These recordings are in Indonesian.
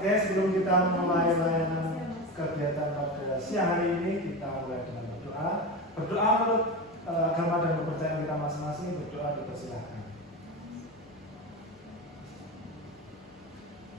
Oke, sebelum kita mulai layanan kegiatan pada siang hari ini, kita mulai dengan berdoa. Berdoa menurut agama dan kepercayaan kita masing-masing, berdoa dipersilahkan.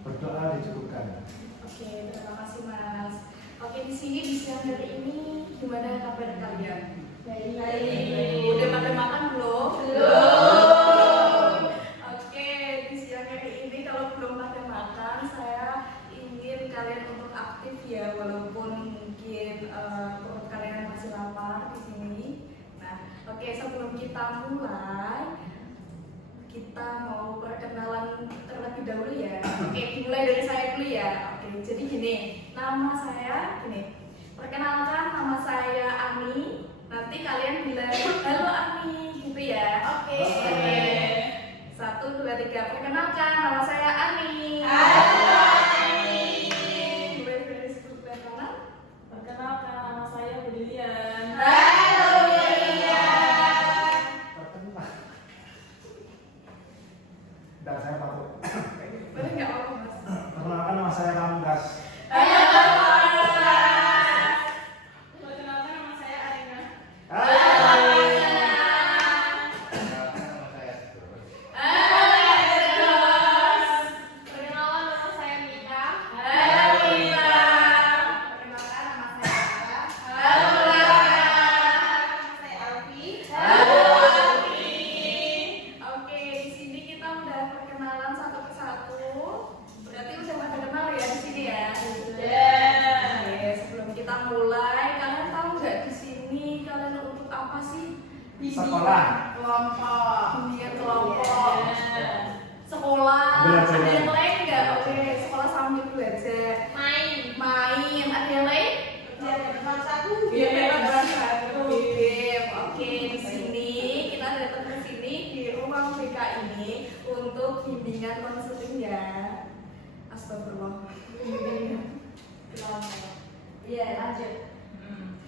Berdoa dicukupkan. Oke, terima kasih Mas. Oke, di sini di siang hari ini gimana kabar kalian? Baik. Udah pada makan belum? Belum. Oke, di siang hari ini kalau belum pada makan, saya ingin kalian untuk aktif ya, walaupun mungkin perut kalian masih lapar di sini. Nah, oke, sebelum kita mulai, kita mau perkenalan terlebih dahulu ya. Oke, dimulai dari saya dulu ya. Oke, jadi gini, nama saya gini. Perkenalkan, nama saya Ani. Nanti kalian bilang halo Ani, gitu ya. Oke. 1, 2, 3. Perkenalkan, nama saya Ani. Halo Ani. Mulai dari sebelah kanan. Perkenalkan, nama saya William. Halo William. Dan saya takut. Boleh nggak apa Mas? Perkenalkan, nama saya Ramgas. Halo Mas. Perkenalkan, nama saya Arina. Sekolah. Kelompok, bimbingan kelompok, sekolah. Belajar. Ada yang lain nggak? Oke, sekolah sambil belajar. Main. Ada yang lain? Game. Oke, di sini kita datang ke sini di ruang BK ini untuk bimbingan konseling ya. Astagfirullah. Bimbingan kelompok. Iya, lanjut.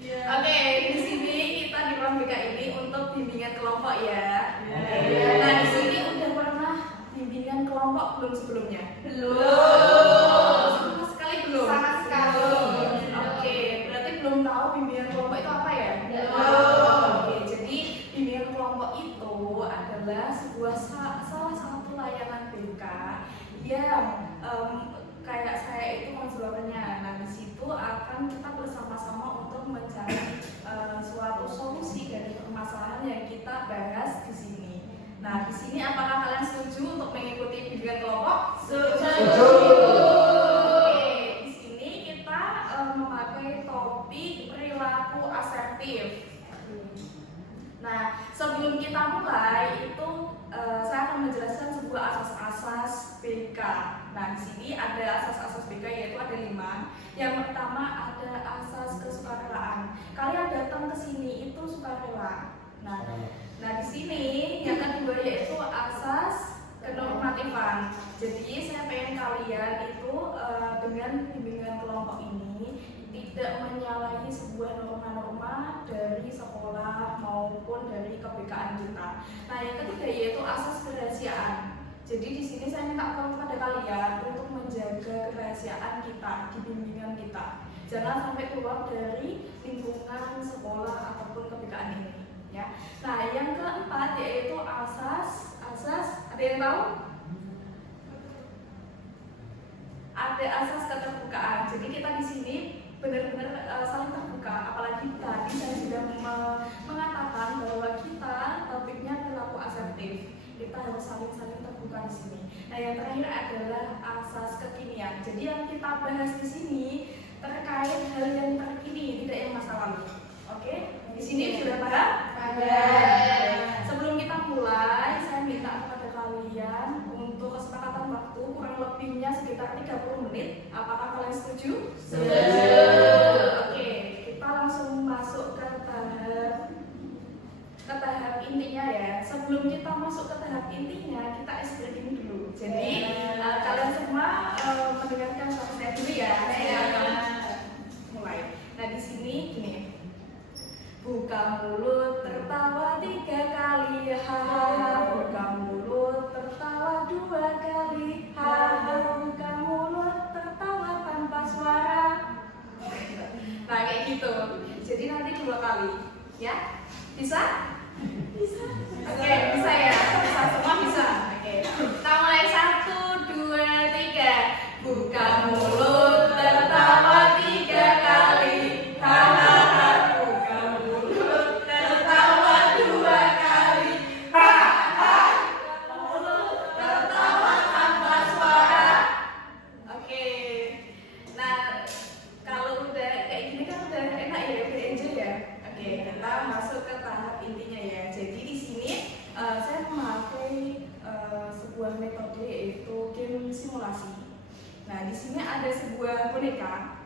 Oke, di sini kita di ruang BK ini untuk bimbingan kelompok ya. Nah, di sini udah pernah bimbingan kelompok belum sebelumnya? Belum. Sama sekali belum. Sama sekali. Oke, berarti belum tahu bimbingan kelompok itu apa ya? Belum. Oke, jadi bimbingan kelompok itu adalah sebuah salah satu layanan BK yang kayak saya itu konselornya. Nah, di situ akan kita bersama-sama untuk mencari suatu solusi dari permasalahan yang kita bahas di sini. Nah, di sini apakah kalian setuju untuk mengikuti bimbingan kelompok? Setuju. Oke, di sini kita memakai topik perilaku asertif. Nah, sebelum kita mulai itu saya akan menjelaskan sebuah asas-asas BK. Nah, di sini ada asas-asas BK yaitu ada 5. Yang pertama ada asas kesukarelaan. Kalian datang ke sini itu sukarela. Nah di sini yang kedua yaitu asas kenormatifan. Jadi saya pengen kalian itu dengan bimbingan kelompok ini tidak menyalahi sebuah norma-norma dari sekolah maupun dari kebikaan kita. Nah yang ketiga yaitu asas kerahasiaan. Jadi di sini saya minta kepada kalian untuk menjaga kerahasiaan kita di bimbingan kita. Jangan sampai keluar dari lingkungan sekolah ataupun kebikaan ini, ya. Nah, yang keempat yaitu asas ada yang tahu? Ada asas keterbukaan. Jadi kita di sini benar-benar saling terbuka. Apalagi tadi saya sudah mengatakan bahwa kita topiknya perilaku asertif. Kita harus saling terbuka di sini. Nah, yang terakhir adalah asas kekinian. Jadi yang kita bahas di sini terkait hal yang terkini, tidak yang masa lalu. Oke? Di sini sudah paham? Ada. Sebelum kita mulai, saya minta kepada kalian untuk kesepakatan waktu kurang lebihnya sekitar 30 menit. Apakah kalian setuju? Setuju. Oke, kita langsung masuk ke tahap intinya ya. Sebelum kita masuk ke tahap intinya, kita ice breaking dulu. Jadi kalian semua mendengarkan suara saya dulu ya. Saya akan mulai. Nah di sini gini. Buka mulut tertawa 3 kali, hahaha. Buka mulut tertawa 2 kali, hahaha. Buka mulut tertawa 2 kali. Ya? Bisa? Bisa. Oke, bisa ya. Bisa semua bisa. Oke. Kita mulai 1, 2, 3. Buka mulut, tertawa 3 kali. Hahaha. Buka mulut, tertawa 2 kali. Hahaha. Buka mulut, tertawa tanpa suara. Oke. Nah, kalau udah kayak gini kan udah enak ya, udah enjoy ya. Oke, kita masuk ke tahap intinya ya. Jadi di sini saya memakai sebuah metode yaitu game simulasi. Nah, di sini ada sebuah boneka.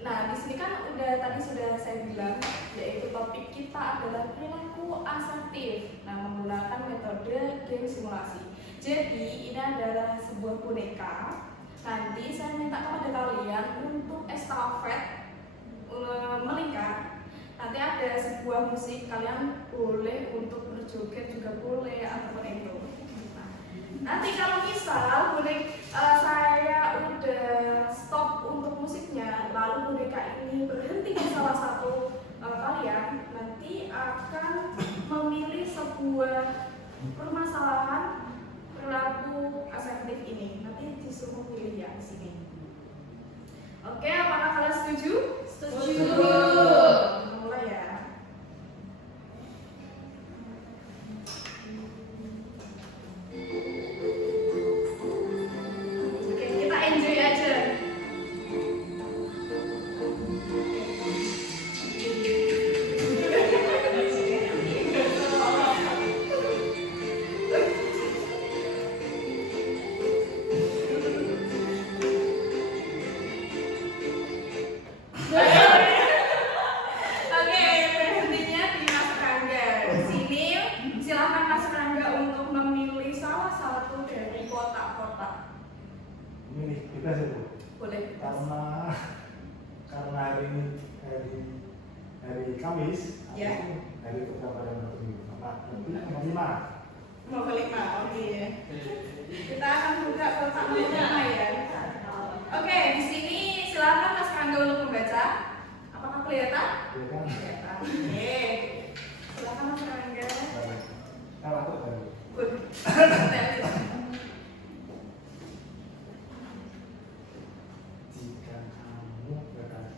Nah, di sini kan tadi sudah saya bilang yaitu topik kita adalah perilaku asertif. Nah, menggunakan metode game simulasi. Jadi, ini adalah sebuah boneka. Nanti saya minta kepada kalian untuk estafet melingkar. Nanti ada sebuah musik, kalian boleh untuk berjoget juga boleh ataupun itu. Nanti kalau misal saya udah stop untuk musiknya, lalu boneka ini berhenti di salah satu kalian, nanti akan memilih sebuah permasalahan perilaku asertif ini. Nanti disuruh pilih ya di sini. Oke, apakah kalian setuju? Setuju. Mulai ya. Oke, kita enjoy aja. Oke, berhentinya di Mas Rangga. Di sini silakan Mas Rangga untuk memilih salah satu dari kotak-kotak. Ini kita sih Bu. Boleh. Karena hari ini hari Kamis, Ya. hari pertama dan nomor 5. Mau kelima, oke. Kita akan buka kotak nomor 5 ya. Oke, di sini silakan Mas Rangga untuk membaca. Apakah kelihatan? Ya kan? Kelihatan. Oke. Silakan Mas Rangga. Nah, waktu baru. Good. Jika kamu berkata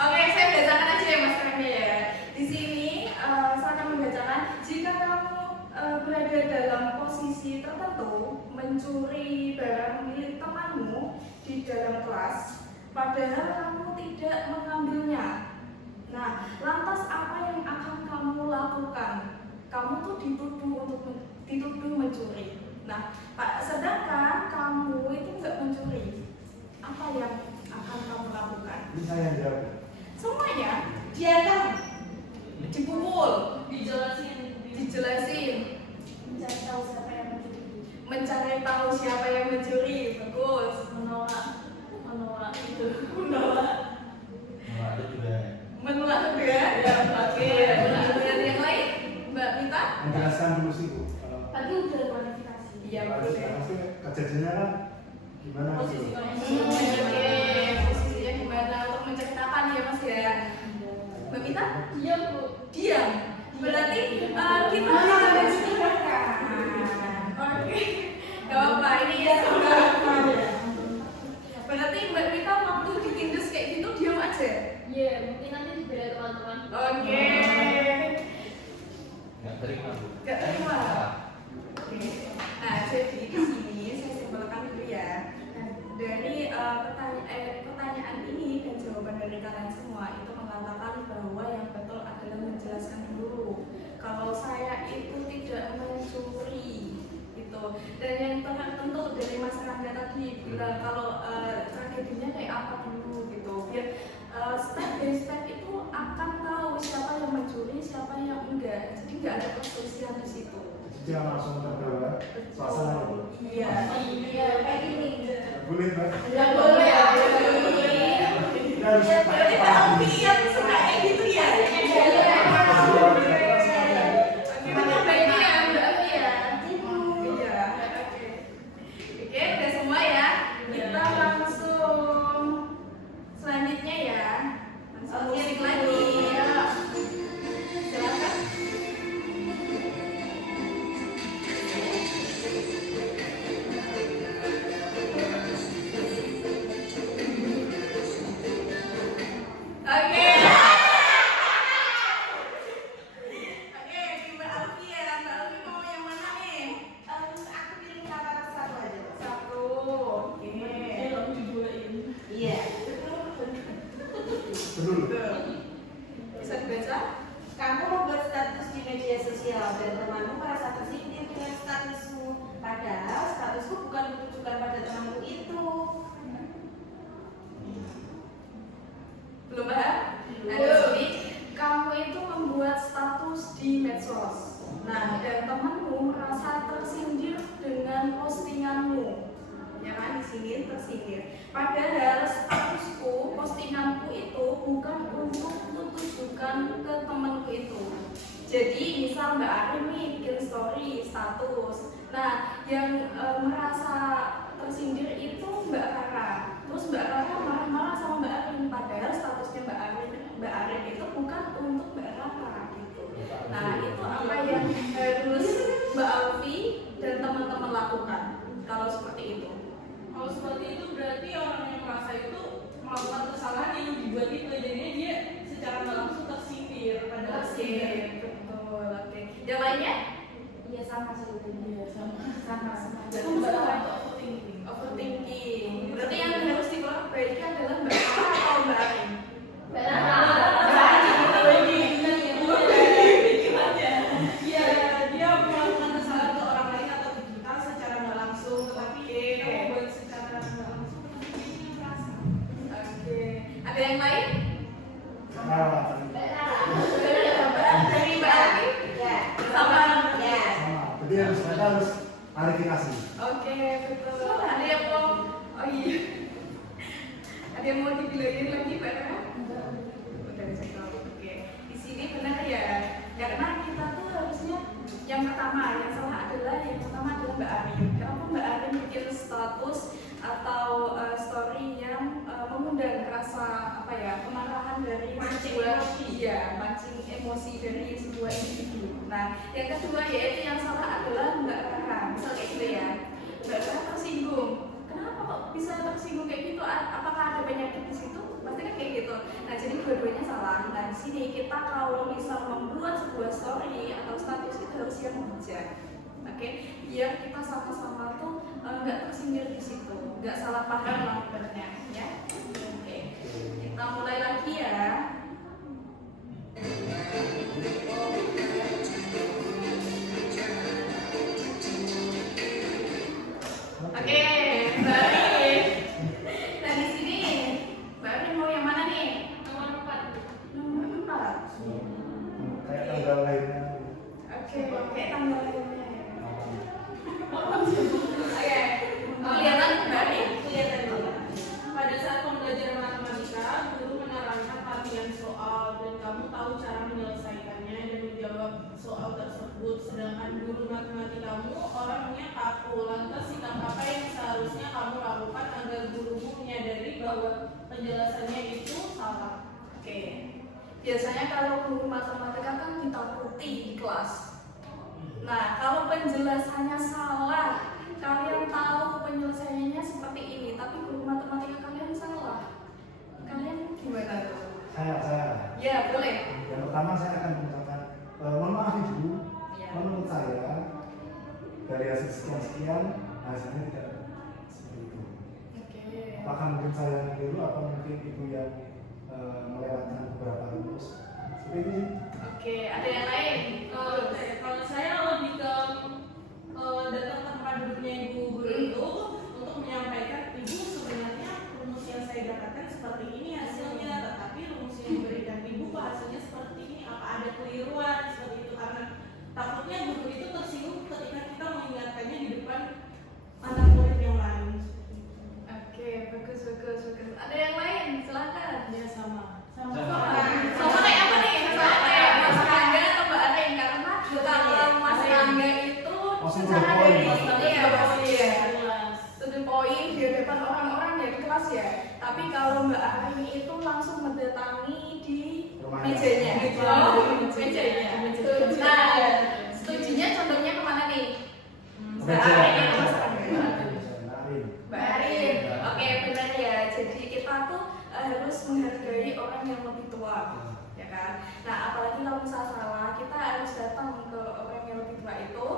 Oke, saya bacakan aja ya Mas Rangga ya. Di sini saya akan membacakan jika kamu berada dalam posisi tertentu mencuri barang milik temanmu di dalam kelas, padahal kamu tidak mengambilnya. Nah, lantas apa yang akan kamu lakukan? Kamu tuh dituduh mencuri. Nah, sedangkan kamu itu nggak mencuri. Apa yang akan kamu lakukan? ini saya yang jawab. Semuanya diancam, dipukul, dijelasin, Mencari tahu siapa yang mencuri. mencari tahu siapa yang mencuri. Bagus. Menolak itu. Menolak. Ada juga. Menolak juga. Ya, oke. Dan yang lain, Mbak Mita? Menjelaskan dulu sih Bu. Tadi udah kualifikasi. Iya, betul ya. Maksudnya kejadiannya kan gimana Posisi gitu? Oke, posisinya gimana untuk menceritakan ya Mas ya? Mbak Mita? Iya Bu. Diam. Berarti kita akan menceritakan. Oke. Gak apa-apa, ini ya berarti Mbak Mita waktu ditindas kayak gitu diam aja. Iya, mungkin nanti dibela teman-teman. Oke. Nggak terima Bu. Gak terima. Oke. Nah, jadi di sini saya simpulkan dulu ya. Nah, dari pertanyaan ini dan jawaban dari kalian semua itu mengatakan bahwa yang betul adalah menjelaskan dulu kalau saya itu tidak mencuri gitu. Dan yang tentu dari Mas Rangga tadi bilang kalau tragedinya kayak apa dulu gitu. Biar step by step itu akan tahu siapa yang mencuri, siapa yang enggak. Jadi nggak ada perselisihan di situ. Jadi jangan langsung terbawa suasana Bu. Iya. Iya, kayak gini. Boleh Mbak? Nggak boleh ya. Kita harus Berarti kalau Pia suka kayak gitu ya. Gimana baiknya ya Mbak Pia? Iya. Oke, udah semua ya. Kita langsung selanjutnya ya. Dulu. Bisa dibaca? Kamu membuat status di media sosial dan temanmu merasa tersindir dengan statusmu. Padahal statusku bukan ditujukan pada temanmu itu. Belum paham? Nah, di sini kamu itu membuat status di medsos. Nah, dan temanmu merasa tersindir dengan postinganmu. Ya kan, di sini tersindir. Padahal statusku, postinganku itu bukan untuk ditujukan ke temanku itu. Jadi misal Mbak Arin nih bikin story status. Nah, yang merasa tersindir itu Mbak Rara. Terus Mbak Rara marah-marah sama Mbak Arin. Padahal statusnya Mbak Arin itu bukan untuk Mbak Rara gitu. Nah, itu apa yang harus Mbak Alfi dan teman-teman lakukan kalau seperti itu? Kalau seperti itu berarti orang yang merasa itu melakukan kesalahan yang dibuat itu, jadinya dia secara nggak langsung tersindir padahal Oke, tidak. betul. Oke. Yang lainnya? Iya sama sebetulnya sama. Itu Itu masalah masalah overthinking. overthinking. Berarti yang harus diperbaiki adalah Mbak Rara atau Mbak Arin? Iya, dia melakukan kesalahan ke orang lain atau ke kita secara nggak langsung, tetapi kamu buat secara nggak langsung, tapi dia merasa. Oke. Ada yang lain? Sama. Dari Mbak Arin? Ya. Sama. Ya. Sama. Jadi mereka harus klarifikasi. Oke, betul. Ada yang mau? Oh iya. Ada yang mau dibilangin lagi, Mbak Rara? Udah bisa tahu. Oke. Di sini benar ya. Karena kita tuh harusnya yang pertama adalah Mbak Arin. Kenapa Mbak Arin bikin status atau story yang mengundang rasa apa ya, kemarahan dari Mancing sebuah emosi. mancing emosi dari sebuah individu. Nah, yang kedua yaitu yang salah adalah Mbak Rara. Misal kayak gitu ya, Mbak Rara tersinggung. Kenapa kok bisa tersinggung kayak gitu? Apakah ada penyakit di situ? Pasti kan kayak gitu. Nah, jadi dua-duanya salah. Nah, di sini kita kalau misal membuat sebuah story atau status itu harus yang bijak. Oke, biar kita sama-sama tuh nggak tersindir di situ, nggak salah paham maksudnya, ya. Oke, kita mulai lagi ya. Oke, Mbak Arin. Nah, di sini Mbak Arin mau yang mana nih? Nomor 4. Nomor 4. Kayak tanggal lainnya. Oke, oke, tanggal lainnya ya. Oke, kelihatan Mbak Arin? Kelihatan juga. Pada saat pembelajaran matematika, guru menerangkan latihan soal dan kamu tahu cara menyelesaikannya dan menjawab soal tersebut. Sedangkan guru matematikamu orangnya kaku. Lantas sikap apa yang seharusnya kamu lakukan agar gurumu menyadari bahwa penjelasannya itu salah? Oke. Biasanya kalau guru matematika kan ditakuti di kelas. Nah, kalau penjelasannya salah, kalian tahu penyelesaiannya seperti ini, tapi guru matematika kalian salah. Kalian gimana tuh? Saya. Ya, boleh. Yang pertama saya akan mengucapkan mohon maaf ibu. Ya. Menurut saya dari hasil sekian hasilnya tidak seperti itu. Oke. Apakah mungkin saya yang keliru atau mungkin ibu yang melewatkan beberapa rumus seperti itu? Oke, ada yang lain? Kalau saya lebih ke datang ke tempat duduknya ibu guru itu untuk menyampaikan, ibu sebenarnya rumus yang saya dapatkan seperti ini hasilnya, tetapi rumus yang diberikan ibu kok hasilnya seperti ini, apa ada keliruan seperti itu, karena takutnya guru itu tersinggung ketika kita mengingatkannya di depan anak murid yang lain. Oke, bagus. Ada yang lain? Silakan. Ya sama. Sama. Sama kayak apa nih? Sama kayak Mas Rangga atau Mbak Arin? Karena kalau Mas Rangga itu Langsung secara to the point. dari Iya. to the point di depan orang-orang ya di kelas ya. Tapi kalau Mbak Arin itu langsung mendatangi di Rumahnya. mejanya. Oh, mejanya. Nah, setujunya contohnya kemana nih? Mbak Arin atau Mas Rangga? Mbak Arin, oke benar ya. Jadi kita tuh harus menghargai orang yang lebih tua, ya kan? Nah apalagi kalau misalnya salah, kita harus datang ke orang yang lebih tua itu,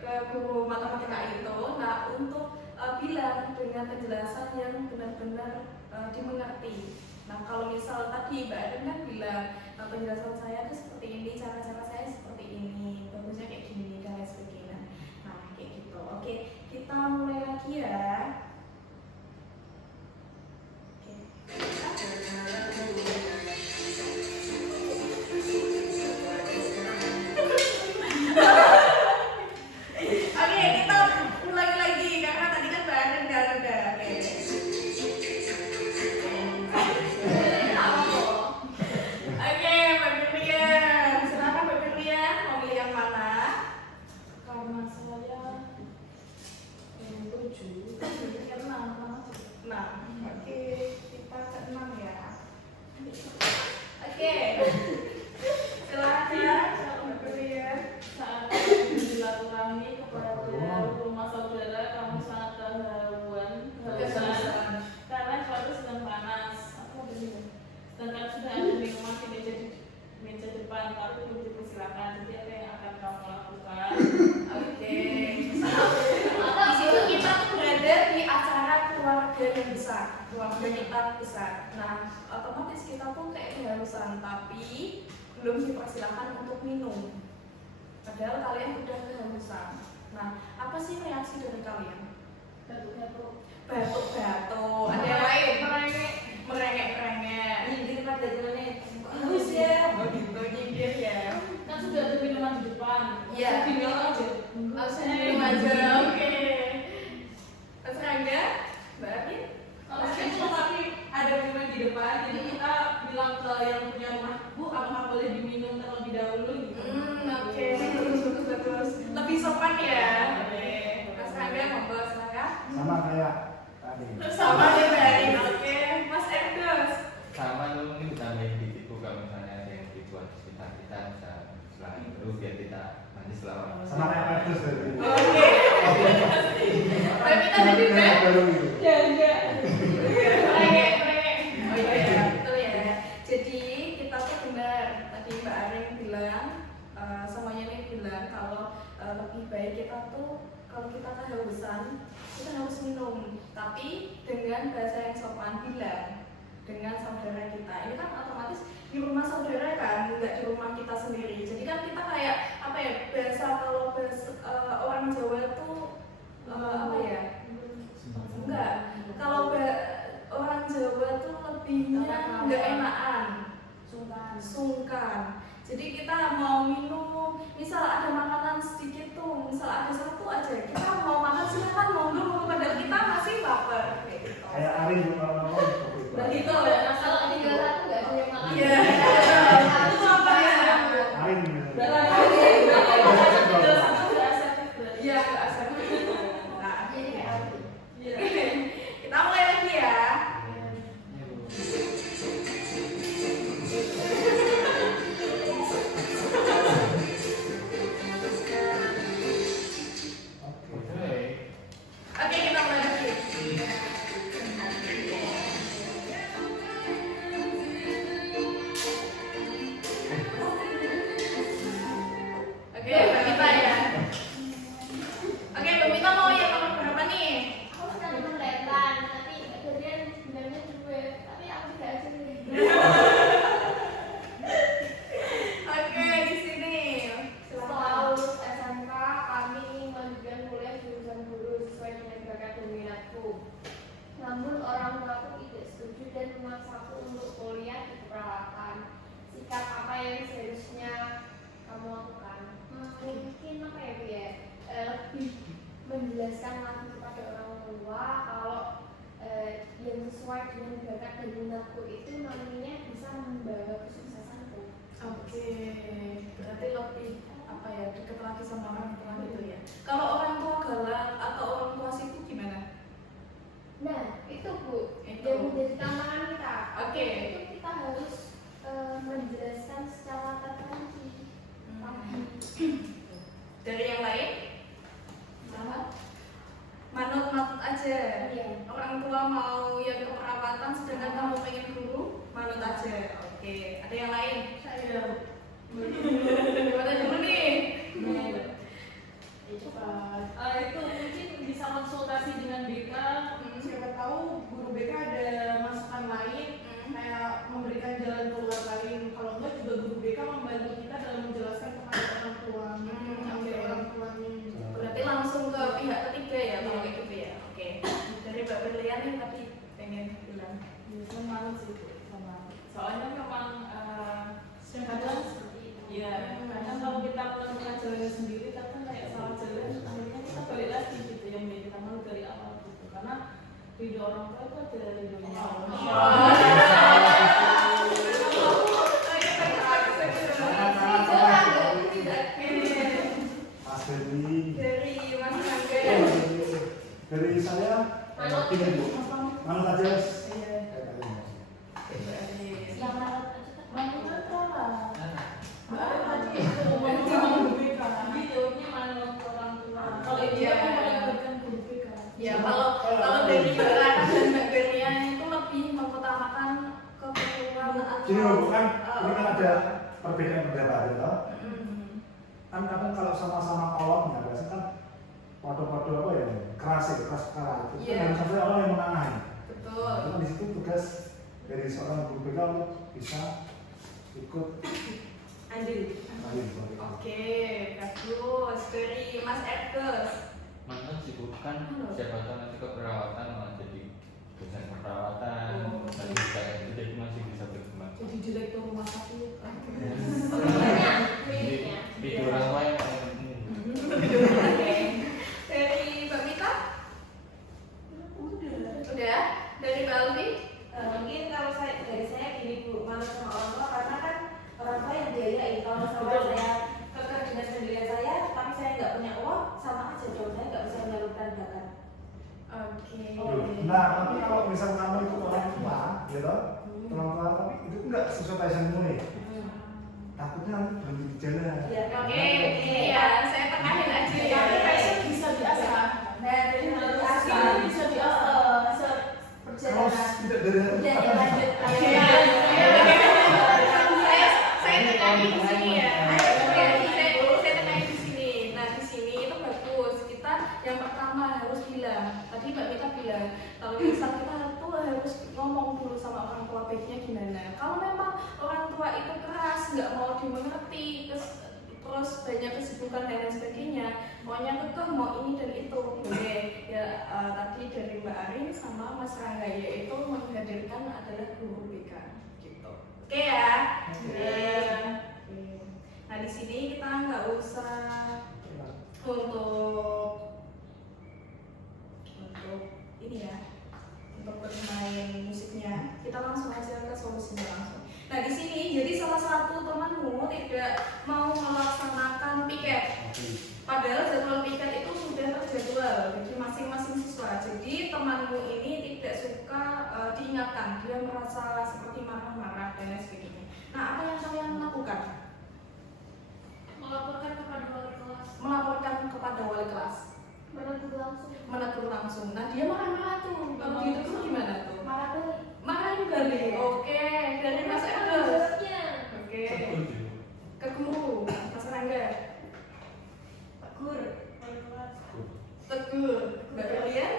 ke guru matematika itu. Nah untuk bilang dengan penjelasan yang benar-benar dimengerti. Nah kalau misal tadi Mbak Arin kan bilang penjelasan saya tuh seperti ini, cara-cara saya seperti ini, bagusnya kayak gini dan lain sebagainya. Nah kayak gitu. Oke, kita mulai lagi ya. Oke. Oke, kita ulangi lagi karena tadi kan Mbak Arin nggak ada. Oke, Mbak Firlian, silakan Mbak Firlian mau pilih yang mana? Karena saya yang 7, yang 6. Oke, kita ke 6 ya. Oke, silakan Mbak Firlian. Saat aku bersilaturahmi kepada rumah saudara, kamu sangat kehausan karena cuaca sedang panas. Sedangkan sudah ada minuman di meja depan, tapi belum dipersilakan. Jadi apa yang akan kamu lakukan? Oke. Di situ kita berada di acara keluarga yang besar, keluarga kita besar. Nah, otomatis kita tuh kayak kehausan, tapi belum dipersilakan untuk minum. Padahal kalian udah kehausan. Nah, apa sih reaksi dari kalian? Batuk-batuk. Batuk-batuk. Ada yang lain? Merengek-merengek. Nyindir pada jalannya. Haus ya? Oh gitu, nyindir ya. Kan sudah ada minuman di depan. Iya. Tinggal aja. Langsung minum aja. Oke. Terserah enggak? Mbak Arin? Tapi ada minuman di depan, jadi kita bilang ke yang punya rumah, Bu, apakah boleh diminum terlebih dahulu? Gitu. Oke. Bagus. Lebih sopan ya. Oke. Mas Rangga monggo silakan. Sama kayak tadi. Sama deh Mbak Arin. Oke. Mas Erdos. Sama itu mungkin bisa main di tipu kalau misalnya ada yang dibuat di sekitar kita bisa silakan dulu biar kita nanti setelah Sama kayak terus tadi. Oke. Tapi kita tadi kan Baru gitu. Ya, enggak. merengek. Oh iya, betul ya. Jadi kita tuh benar tadi Mbak Arin bilang semuanya ini bilang kalau lebih baik kita tuh kalau kita kehausan kita harus minum, tapi dengan bahasa yang sopan bilang dengan saudara kita. Ini kan otomatis di rumah saudara kan, nggak di rumah kita sendiri. Jadi kan kita kayak apa ya, bahasa kalau bahasa orang Jawa tuh apa ya? Enggak. Kalau orang Jawa tuh lebihnya nggak enakan, sungkan. Jadi kita mau minum, misal ada makanan sedikit tuh, misal ada satu aja, kita mau makan silakan monggo, padahal kita masih lapar. Kayak gitu. Kayak Arin juga ngomong gitu. Nah gitu ya. Kalau 31 nggak ada yang makan. Iya. Itu apa ya? Arin gitu. Iya, ke asal. Nah, kita mulai lagi ya. Oke, kita mulai lagi. Oke, Mbak Mita ya. Oke, Mbak Mita mau yang nomor berapa nih? Aku sedang menelan, nanti kemudian bilangnya gue, tapi aku tidak sendiri. Oke, di sini. Setelah lulus SMK, kami melanjutkan kuliah jurusan guru sesuai dengan bakat dan minatku. Namun orang tuaku tidak setuju dan memaksaku untuk kuliah di keperawatan. Sikap apa yang seharusnya kamu lakukan? Mungkin apa ya Bu ya? Lebih menjelaskan lagi kepada orang tua kalau yang sesuai dengan bakat dan minatku itu nantinya bisa membawa kesuksesanku. Oke, berarti lebih apa ya, deket lagi sama orang tua gitu ya. Kalau orang tua galak atau orang tua sibuk gimana? Nah, itu Bu, Itu. yang menjadi tantangan kita. Oke. Itu kita harus menjelaskan secara terperinci. Dari yang lain? Sama? Manut-manut aja. Iya. Orang tua mau yang keperawatan sedangkan kamu pengen guru, manut aja. Oke, ada yang lain? Saya Gimana dulu nih? itu mungkin bisa konsultasi dengan BK. Siapa tahu guru BK ada masukan lain kayak nih tadi pengen bilang? Semangat sih Bu, semangat. Soalnya memang kadang ya kadang kalau kita menemukan jalannya sendiri kadang kayak salah jalan, akhirnya kita balik lagi gitu yang kita mau dari awal gitu. Karena ridho orang tua itu ada ridhonya Mas Dewi. Dari Mas Angga. Dari saya, ini Bu. Manut aja. Ya kalau dari Mbak Rana dan Mbak Bernia itu lebih mengutamakan kebutuhan Jadi atau kan ini kan ada perbedaan pendapat ya. Mm. Kan kadang kalau sama-sama kolotnya biasanya kan foto-foto apa ya keras itu Iya. kan sampai orang yang menengahi. Betul. Nah, di situ tugas dari seorang guru BK untuk bisa ikut Andil. Oke, bagus. Dari Mas Erges. Mantan sibuk kan siapa tahu nanti keperawatan malah jadi dosen keperawatan nanti kayak itu jadi masih bisa berkembang. jadi direktur rumah sakit. Di orang tua yang paling penting. Oke. Dari Mbak Mita? Udah. Dari Mbak Alfi? Mungkin kalau dari saya gini Bu, malu sama orang tua karena kan orang tua yang biayain. Kalau misalnya saya kekeh dengan sendirian saya, tapi saya nggak punya uang, sama aja dong, saya nggak bisa menyalurkan bakat. Oke. Nah, tapi kalau misal kamu ikut orang tua, gitu, orang tua tapi itu enggak sesuai passionmu nih. Takutnya nanti berhenti di jalan. Iya. Oke, iya, saya tengahin aja ya. Tapi passion bisa diasah. Dari Skill bisa diasah. Bisa Kalau perjalanan. tidak dari Ya, lanjut. Saya tengahin di sini ya. Saya tengahin di sini. Nah, di sini itu bagus. Kita yang pertama harus bilang. Tadi Mbak Mita bilang, kalau misal kita tuh harus ngomong dulu sama orang tua baiknya gimana. Kalau memang orang tua itu keras, nggak mau dimengerti, terus banyak kesibukan dan lain sebagainya, maunya kekeh mau ini dan itu. Oke, ya tadi dari Mbak Arin sama Mas Rangga yaitu menghadirkan adalah guru BK gitu. Oke ya. Oke. Nah di sini kita nggak usah untuk ini ya, untuk bermain musiknya, kita langsung aja ke solusinya langsung. Nah di sini jadi salah satu temanmu tidak mau melaksanakan piket, padahal jadwal piket itu sudah terjadwal jadi masing-masing siswa. Jadi temanmu ini tidak suka diingatkan, dia merasa seperti marah-marah dan lain sebagainya. Nah apa yang kalian lakukan? Melaporkan kepada wali kelas. Melaporkan kepada wali kelas. Menegur langsung. Nah dia marah-marah tuh. Kalau ditegur gimana tuh? Marahin balik. Oke, dari Mas Erdos. Oke. Ke guru, Mas Rangga. Tegur. Tegur. Mbak Kalian?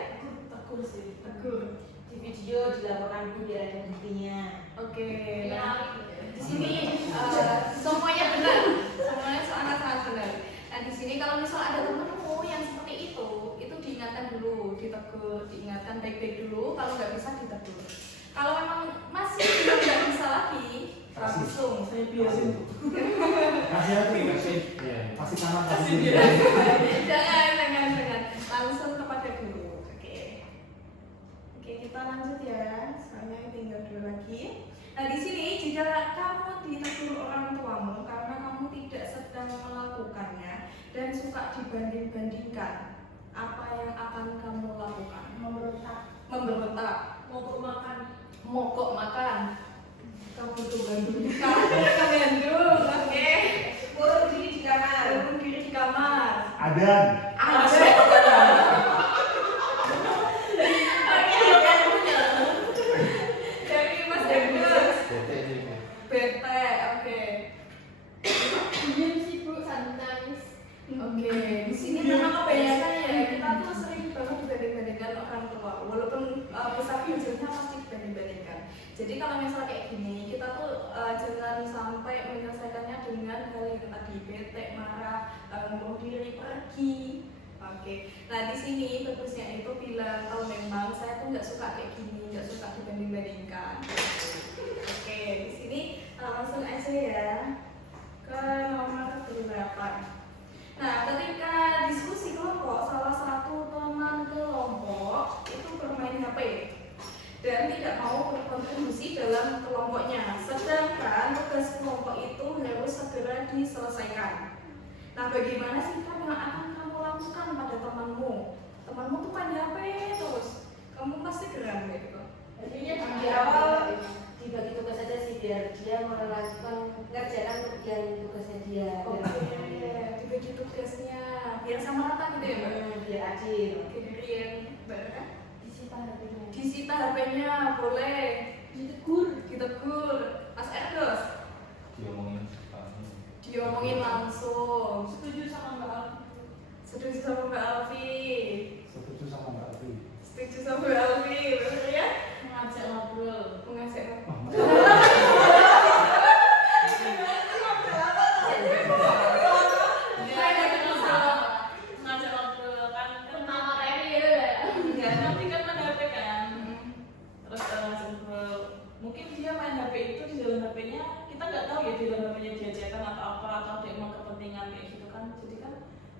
Tegur sih. Tegur. Di video dilaporkan Bu biar ada buktinya. Oke. Nah, di sini semuanya benar. Semuanya sangat-sangat benar. Nah di sini kalau misal ada temenmu yang seperti itu diingatkan dulu, ditegur, diingatkan baik-baik dulu. Kalau nggak bisa ditegur. Kalau memang masih nggak bisa lagi, langsung. Saya biasin. Kasih aja, kasih kanan, kasih kiri. Jangan. Langsung kepada guru. Oke, kita lanjut ya. Soalnya tinggal dulu lagi. Nah di sini jika kamu ditegur orang tuamu karena kamu tidak sedang melakukannya dan suka dibanding-bandingkan, apa yang akan kamu lakukan? Memberontak. Mogok makan. Kamu tuh Bandung. Kamu ke Bandung. Oke. Kurung diri di kamar. Kurung diri di kamar. Adan. Dari Mas Agus. Bete sih Bu. Bete. Oke. Diam sih Bu, sambil nangis. Oke, di sini memang kebanyakan ya kita tuh sering banget dibanding-bandingkan orang tua, walaupun besar kecilnya pasti dibanding-bandingkan. Jadi kalau misalnya kayak gini, kita tuh jangan sampai menyelesaikannya dengan hal yang tadi bete, marah, mau diri pergi. Oke, nah di sini bagusnya itu bilang kalau memang saya tuh nggak suka dibandingkan. Oke, di sini langsung aja ya ke nomor 8. Nah, ketika diskusi kelompok, salah satu teman kelompok itu bermain HP dan tidak mau berkontribusi dalam kelompoknya, sedangkan tugas kelompok itu harus segera diselesaikan. Nah, bagaimana sikap yang akan kamu lakukan pada temanmu? Temanmu tuh main HP terus, kamu pasti geram gitu. Di awal dibagi tugas saja sih biar dia mengerjakan yang tugasnya dia. Dibagi tugasnya biar sama rata gitu ya, Mbak? Biar adil. Oke, dari yang Mbak Disita HP-nya. disita HP-nya, boleh ditegur. Mas Erdos diomongin langsung. Setuju sama Mbak Alfi. Setuju sama Mbak Alfi. Setuju sama Mbak Alfi. Setuju sama Mbak Alfi, bener ya? Mengajak ngobrol. Mengajak Oh, Ngajak ngobrol kan Pertama kali ya. enggak nanti kan main HP kan. Terus langsung ngobrol. Mungkin dia main HP itu di dalam HP-nya kita nggak tahu ya di dalam HP-nya dia chatan atau apa atau dia emang kepentingan kayak gitu kan. Jadi kan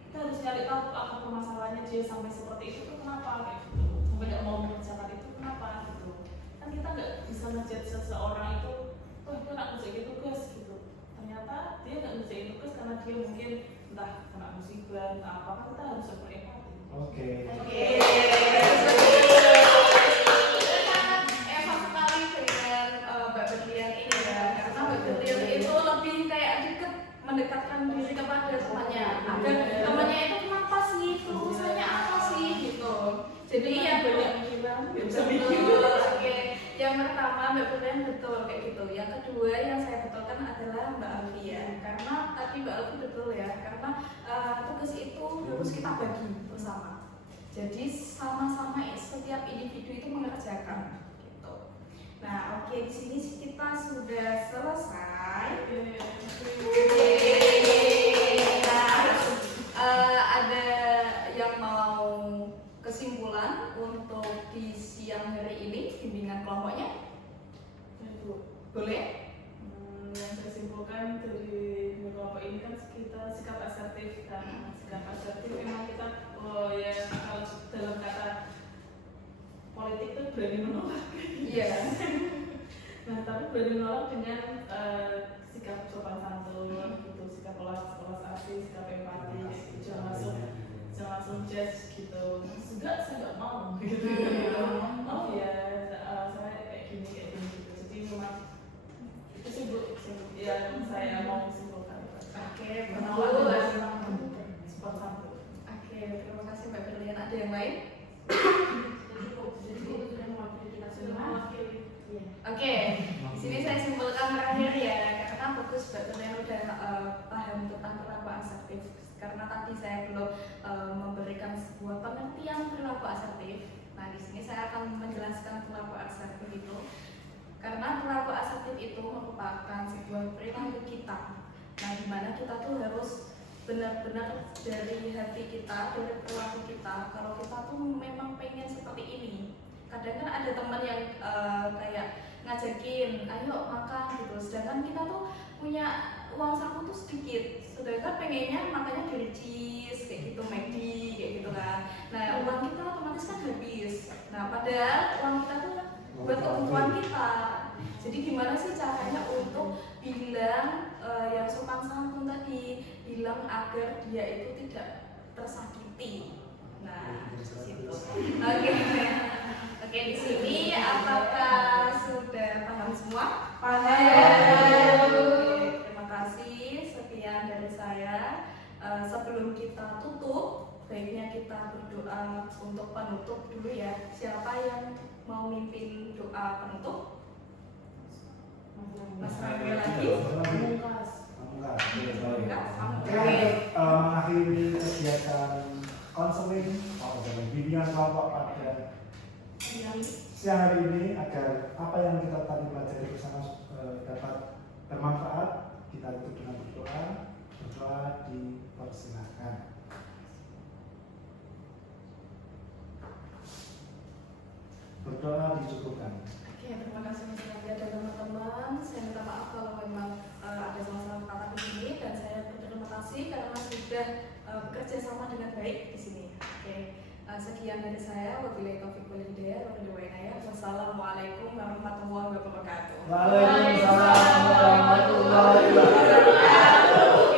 kita harus cari tahu akar permasalahannya dia sampai seperti itu tuh kenapa kayak gitu. Sampai nggak mau mengerjakan itu kenapa gitu. Kan kita nggak bisa ngejat seseorang itu, oh itu nggak ngerjain tugas gitu. Ternyata dia nggak ngerjain tugas karena dia mungkin entah kena musibah entah apa kan kita harus berempati. Oke. Emang sekali dengan Mbak Berlian ini ya, karena Mbak Berlian itu lebih kayak mendekatkan diri kepada temannya, agar temannya itu kenapa sih, urusannya apa sih gitu. Jadi yang banyak pikiran nggak bisa mikir. betul, oke. Yang pertama Mbak Berlian betul kayak gitu. Yang kedua yang saya betulkan adalah Mbak Alfi ya, karena tadi Mbak Alfi betul ya, karena tugas itu harus kita bagi bersama. Jadi sama-sama setiap individu itu mengerjakan gitu. Nah, oke, di sini kita sudah selesai. Nah, ada yang mau kesimpulan untuk di siang hari ini bimbingan kelompoknya? Boleh? Yang saya simpulkan dari kelompok ini kan kita sikap asertif kan. Sikap asertif memang kita ya kalau dalam kata politik itu berani menolak. Iya. Nah tapi berani menolak dengan sikap sopan santun gitu, sikap welas asih, sikap empati gitu. Jangan langsung judge gitu. Sudah saya nggak mau gitu. Oh ya saya kayak gini gitu. Jadi memang itu sih Bu yang saya mau simpulkan. Oke, Menolak bagus. dengan sopan santun. Oke, terima kasih Mbak Berlian. Ada yang lain? Jadi itu sudah mewakili kita semua. Oke, di sini saya simpulkan terakhir ya, karena bagus Mbak Berlian udah paham tentang perilaku asertif. Karena tadi saya belum memberikan sebuah pengertian perilaku asertif. Nah, di sini saya akan menjelaskan perilaku asertif itu. Karena perilaku asertif itu merupakan sebuah perilaku kita. Nah, dimana kita tuh harus benar-benar dari hati kita, dari perilaku kita, kalau kita tuh memang pengen seperti ini. Kadang kan ada teman yang kayak ngajakin, ayo makan gitu, sedangkan kita tuh punya uang saku tuh sedikit, sedangkan pengennya makannya dari cheese kayak gitu, McD kayak gitu kan. Nah, uang kita otomatis kan habis. Nah, padahal uang kita tuh buat kebutuhan kita. Jadi gimana sih caranya untuk bilang yang sopan santun tadi, bilang agar dia itu tidak tersakiti. Nah, situ. Oke. Oke, di sini apakah sudah paham semua? Paham. Oke, terima kasih. Sekian dari saya. Sebelum kita tutup, baiknya kita berdoa untuk penutup dulu ya. Siapa yang mau mimpin doa penutup? Mas Rangga lagi? Oke, mengakhiri kegiatan konseling bimbingan kelompok pada siang hari ini agar apa yang kita tadi pelajari bersama dapat bermanfaat, kita tutup dengan berdoa. Berdoa dipersilakan. Berdoa dicukupkan. Oke, terima kasih Mas Nadia dan teman-teman. Saya minta maaf kalau memang ada salah-salah kata di sini, dan saya berterima kasih karena sudah bekerja sama dengan baik di sini. Oke, sekian dari saya. Wabillahi taufiq wal hidayah. Wassalamualaikum warahmatullahi wabarakatuh. Waalaikumsalam warahmatullahi wabarakatuh.